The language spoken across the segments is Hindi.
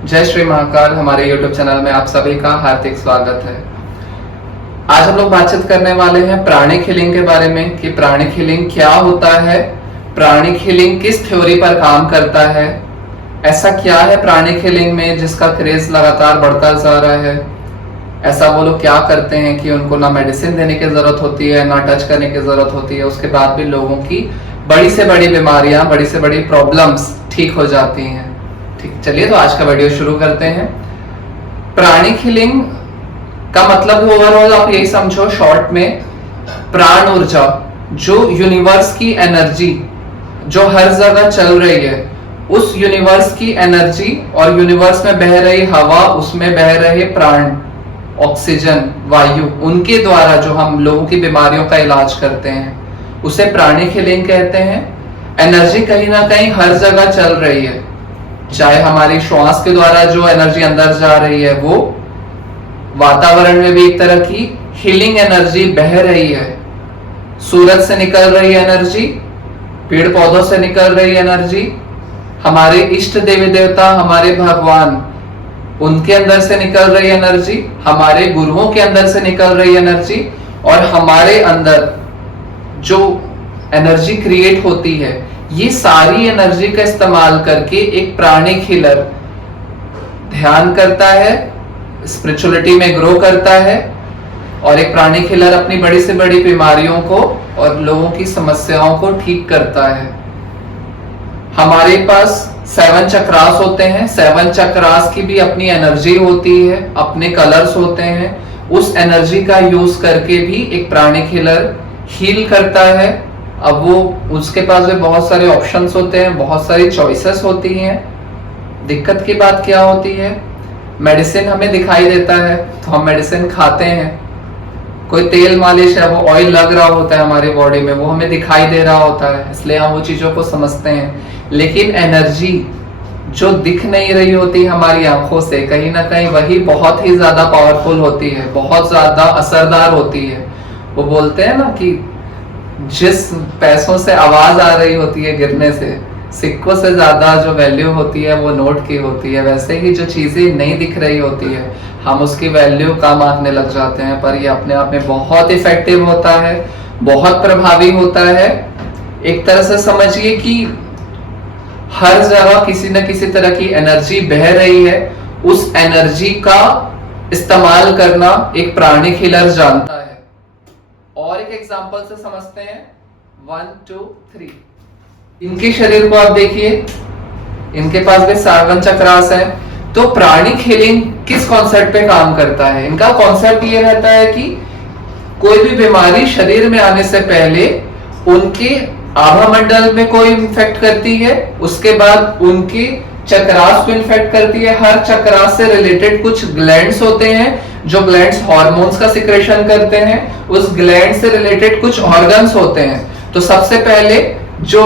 जय श्री महाकाल। हमारे YouTube चैनल में आप सभी का हार्दिक स्वागत है। आज हम लोग बातचीत करने वाले हैं प्राणिक हीलिंग के बारे में कि प्राणिक हीलिंग क्या होता है, प्राणिक हीलिंग किस थ्योरी पर काम करता है, ऐसा क्या है प्राणिक हीलिंग में जिसका क्रेज लगातार बढ़ता जा रहा है, ऐसा वो लोग क्या करते हैं कि उनको ना मेडिसिन देने की जरूरत होती है ना टच करने की जरूरत होती है, उसके बाद भी लोगों की बड़ी से बड़ी बीमारियां, बड़ी से बड़ी प्रॉब्लम्स ठीक हो जाती हैं। ठीक, चलिए तो आज का वीडियो शुरू करते हैं। प्राणिक हीलिंग का मतलब ओवरऑल आप यही समझो शॉर्ट में, प्राण ऊर्जा, जो यूनिवर्स की एनर्जी जो हर जगह चल रही है, उस यूनिवर्स की एनर्जी और यूनिवर्स में बह रही हवा, उसमें बह रहे प्राण, ऑक्सीजन, वायु, उनके द्वारा जो हम लोगों की बीमारियों का इलाज करते हैं उसे प्राणिक हीलिंग कहते हैं। एनर्जी कहीं ना कहीं हर जगह चल रही है, चाहे हमारी श्वास के द्वारा जो एनर्जी अंदर जा रही है, वो वातावरण में भी एक तरह की हीलिंग एनर्जी बह रही है। सूरज से निकल रही एनर्जी, पेड़ पौधों से निकल रही एनर्जी, हमारे इष्ट देवी देवता, हमारे भगवान, उनके अंदर से निकल रही एनर्जी, हमारे गुरुओं के अंदर से निकल रही एनर्जी, और हमारे अंदर जो एनर्जी क्रिएट होती है, ये सारी एनर्जी का इस्तेमाल करके एक प्राणिक हीलर ध्यान करता है, स्पिरिचुअलिटी में ग्रो करता है, और एक प्राणिक हीलर अपनी बड़ी से बड़ी बीमारियों को और लोगों की समस्याओं को ठीक करता है। हमारे पास 7 चक्रास होते हैं। 7 चक्रास की भी अपनी एनर्जी होती है, अपने कलर्स होते हैं। उस एनर्जी का यूज करके भी एक प्राणिक हीलर हील करता है। अब वो उसके पास भी बहुत सारे ऑप्शंस होते हैं, बहुत सारी चॉइसेस होती हैं। दिक्कत की बात क्या होती है, मेडिसिन हमें दिखाई देता है तो हम मेडिसिन खाते हैं। कोई तेल मालिश है, वो ऑयल लग रहा होता है हमारी बॉडी में, वो हमें दिखाई दे रहा होता है, इसलिए हम वो चीजों को समझते हैं। लेकिन एनर्जी जो दिख नहीं रही होती हमारी आंखों से, कहीं ना कहीं वही बहुत ही ज्यादा पावरफुल होती है, बहुत ज्यादा असरदार होती है। वो बोलते हैं ना कि जिस पैसों से आवाज आ रही होती है गिरने से, सिक्कों से ज्यादा जो वैल्यू होती है वो नोट की होती है। वैसे ही जो चीजें नहीं दिख रही होती है, हम उसकी वैल्यू कम आंकने लग जाते हैं, पर ये अपने आप में बहुत इफेक्टिव होता है, बहुत प्रभावी होता है। एक तरह से समझिए कि हर जगह किसी न किसी तरह की एनर्जी बह रही है, उस एनर्जी का इस्तेमाल करना एक प्राणिक हीलर जानता है। और एक एग्जांपल से समझते हैं। 1 2 3, इनके शरीर को आप देखिए, इनके पास भी 7 चक्रास है। तो प्राणिक हीलिंग किस कॉन्सेप्ट पे काम करता है? इनका कॉन्सेप्ट ये रहता है कि कोई भी बीमारी शरीर में आने से पहले उनके आभा मंडल में कोई इन्फेक्ट करती है, उसके बाद उनके चक्रास को इन्फेक्ट करती है। हर चक्रास से रिलेटेड कुछ ग्लैंड्स होते हैं जो ग्लैंड्स हार्मोन्स का सिक्रेशन करते हैं, उस ग्लैंड से रिलेटेड कुछ ऑर्गन्स होते हैं। तो सबसे पहले जो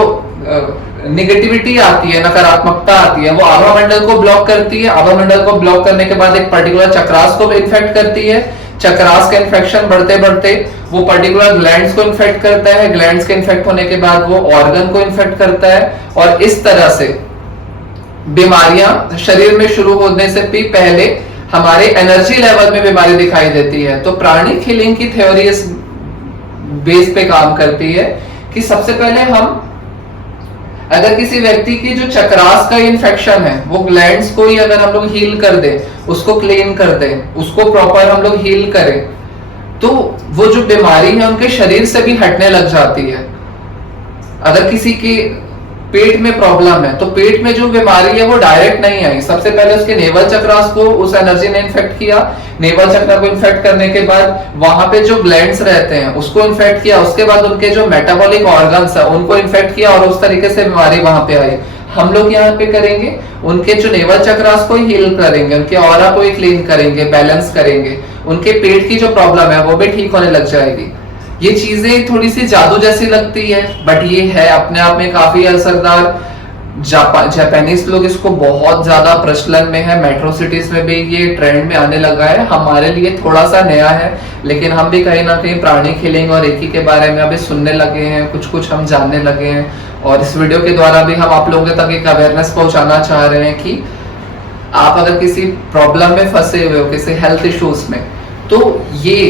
निगेटिविटी आती है, नकारात्मकता आती है, वो आभा मंडल को ब्लॉक करती है। आभा मंडल को ब्लॉक करने के बाद एक पर्टिकुलर चक्रास को इन्फेक्ट करती है। चक्रास का इन्फेक्शन बढ़ते बढ़ते वो पर्टिकुलर ग्लैंड्स को इन्फेक्ट करता है। ग्लैंड्स के इन्फेक्ट होने के बाद वो ऑर्गन को इन्फेक्ट करता है, और इस तरह से बीमारियां शरीर में शुरू होने से भी पहले हमारे एनर्जी लेवल में बीमारी दिखाई देती है। तो प्राणिक हीलिंग की थ्योरी इस बेस पे काम करती है कि सबसे पहले हम अगर किसी व्यक्ति की जो चक्रास का इन्फेक्शन है, वो ग्लैंड्स को ही अगर हम लोग हील कर दे, उसको क्लीन कर दे, उसको प्रॉपर हम लोग हील करें, तो वो जो बीमारी है उनके शरीर से भी हटने लग जाती है। अगर किसी के पेट में प्रॉब्लम है, तो पेट में जो बीमारी है वो डायरेक्ट नहीं आई, सबसे पहले उसके नेवल चक्रास को उस एनर्जी ने इन्फेक्ट किया। नेवल चक्र को इन्फेक्ट करने के बाद वहां पे जो ग्लैंड्स रहते हैं उसको इन्फेक्ट किया, उसके बाद उनके जो मेटाबॉलिक ऑर्गन्स है उनको इन्फेक्ट किया, और उस तरीके से बीमारी वहां पे आई। हम लोग यहाँ पे करेंगे उनके जो नेवल चक्रास को हील करेंगे, उनके ऑरा को ही क्लीन करेंगे, बैलेंस करेंगे, उनके पेट की जो प्रॉब्लम है वो भी ठीक होने लग जाएगी। ये चीजें थोड़ी सी जादू जैसी लगती है, बट ये है अपने आप में काफी असरदार। जापानीज लोग इसको बहुत ज्यादा प्रचलन में है, मेट्रो सिटीज में भी ये ट्रेंड में आने लगा है। हमारे लिए थोड़ा सा नया है, लेकिन हम भी कहीं ना कहीं प्राणिक हीलिंग और रेकी के बारे में अभी सुनने लगे हैं, कुछ कुछ हम जानने लगे हैं। और इस वीडियो के द्वारा भी हम आप लोगों तक एक अवेयरनेस पहुंचाना चाह रहे हैं कि आप अगर किसी प्रॉब्लम में फंसे हुए हो, किसी हेल्थ इश्यूज में, तो ये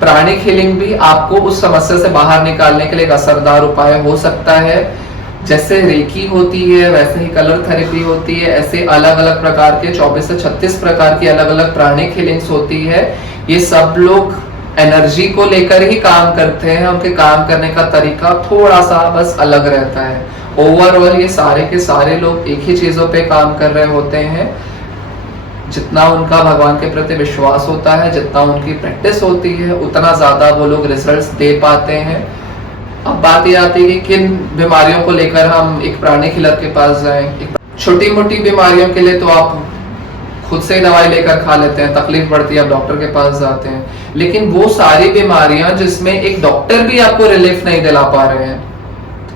प्राणिक हीलिंग भी आपको उस समस्या से बाहर निकालने के लिए एक असरदार उपाय हो सकता है। जैसे रेकी होती है, वैसे ही कलर थेरेपी होती है, ऐसे अलग अलग प्रकार के 24 से 36 प्रकार की अलग अलग प्राणिक हीलिंग्स होती है। ये सब लोग एनर्जी को लेकर ही काम करते हैं, उनके काम करने का तरीका थोड़ा सा बस अलग रहता है। ओवरऑल ये सारे के सारे लोग एक ही चीजों पे काम कर रहे होते हैं। जितना उनका भगवान के प्रति विश्वास होता है, जितना उनकी प्रैक्टिस होती है, उतना ज्यादा वो लोग रिजल्ट्स दे पाते हैं। अब बात ये आती है कि किन बीमारियों को लेकर हम एक प्राणिक हीलर के पास जाएं। छोटी मोटी बीमारियों के लिए तो आप खुद से ही दवाई लेकर खा लेते हैं, तकलीफ बढ़ती है आप डॉक्टर के पास जाते हैं। लेकिन वो सारी बीमारियां जिसमें एक डॉक्टर भी आपको रिलीफ नहीं दिला पा रहे हैं,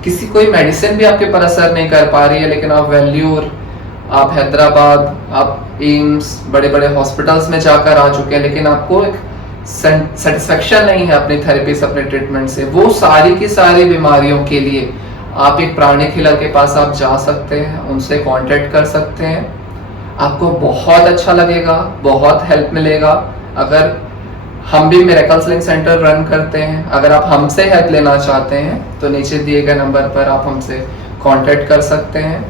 किसी कोई मेडिसिन भी आपके पर असर नहीं कर पा रही है, लेकिन आप वेल्यूर, आप हैदराबाद, आप एम्स, बड़े बड़े हॉस्पिटल्स में जाकर आ चुके हैं, लेकिन आपको एक सेटिस्फेक्शन नहीं है अपनी थेरेपी से, अपने ट्रीटमेंट से। वो सारी की सारी बीमारियों के लिए आप एक प्राणिक हीलर के पास आप जा सकते हैं, उनसे कांटेक्ट कर सकते हैं। आपको बहुत अच्छा लगेगा, बहुत हेल्प मिलेगा। अगर हम भी मिरेकल्स लिंक सेंटर रन करते हैं, अगर आप हमसे हेल्प लेना चाहते हैं तो नीचे दिए गए नंबर पर आप हमसे कांटेक्ट कर सकते हैं।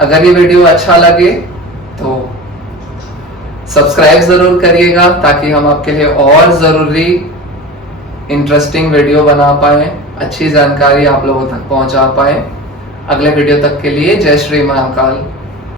अगर ये वीडियो अच्छा लगे तो सब्सक्राइब जरूर करिएगा, ताकि हम आपके लिए और जरूरी इंटरेस्टिंग वीडियो बना पाए, अच्छी जानकारी आप लोगों तक पहुंचा पाए। अगले वीडियो तक के लिए जय श्री महाकाल।